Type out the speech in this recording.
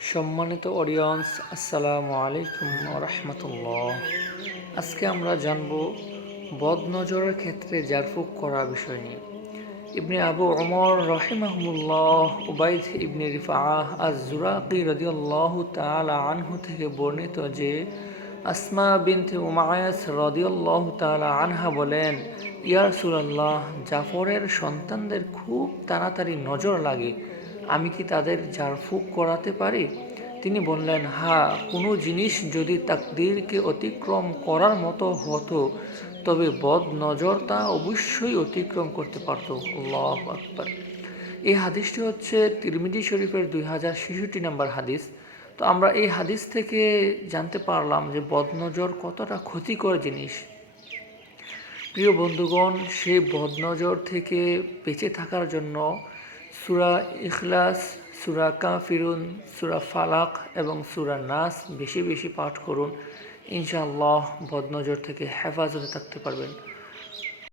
সম্মানিত অডিয়েন্স, আসসালামু আলাইকুম রহমতুল্লাহ। আজকে আমরা জানব বদনজরের ক্ষেত্রে জারফুক করা বিষয় নিয়ে। ইবনে আবু ওমর রহিমাহুল্লাহ উবাইদ ইবনে রিফাআহ আজ-জুরাকি রাদিয়াল্লাহু তাআলা আনহু থেকে বর্ণিত যে আসমা বিনতে উমায়াস রাদিয়াল্লাহু তাআলা আনহা বলেন, ইয়া রাসূলুল্লাহ, জাফরের সন্তানদের খুব তাড়াতাড়ি নজর লাগে, আমি কি তাদের ঝাড়ফুঁক করাতে পারি? তিনি বললেন, হ্যাঁ, কোনো জিনিস যদি তাকদীরকে অতিক্রম করার মতো হতো তবে বদ নজর তা অবশ্যই অতিক্রম করতে পারত। আল্লাহু আকবার। এই হাদিসটি হচ্ছে তিরমিজি শরীফের 2066 নম্বর হাদিস। তো আমরা এই হাদিস থেকে জানতে পারলাম যে বদনজর কতটা ক্ষতিকর জিনিস। প্রিয় বন্ধুগণ, সেই বদনজর থেকে বেঁচে থাকার জন্য সূরা ইখলাস, সূরা কাফিরুন, সূরা ফালাক এবং সূরা নাস বেশি বেশি পাঠ করুন। ইনশাআল্লাহ বদনজর থেকে হেফাজতে থাকতে পারবেন।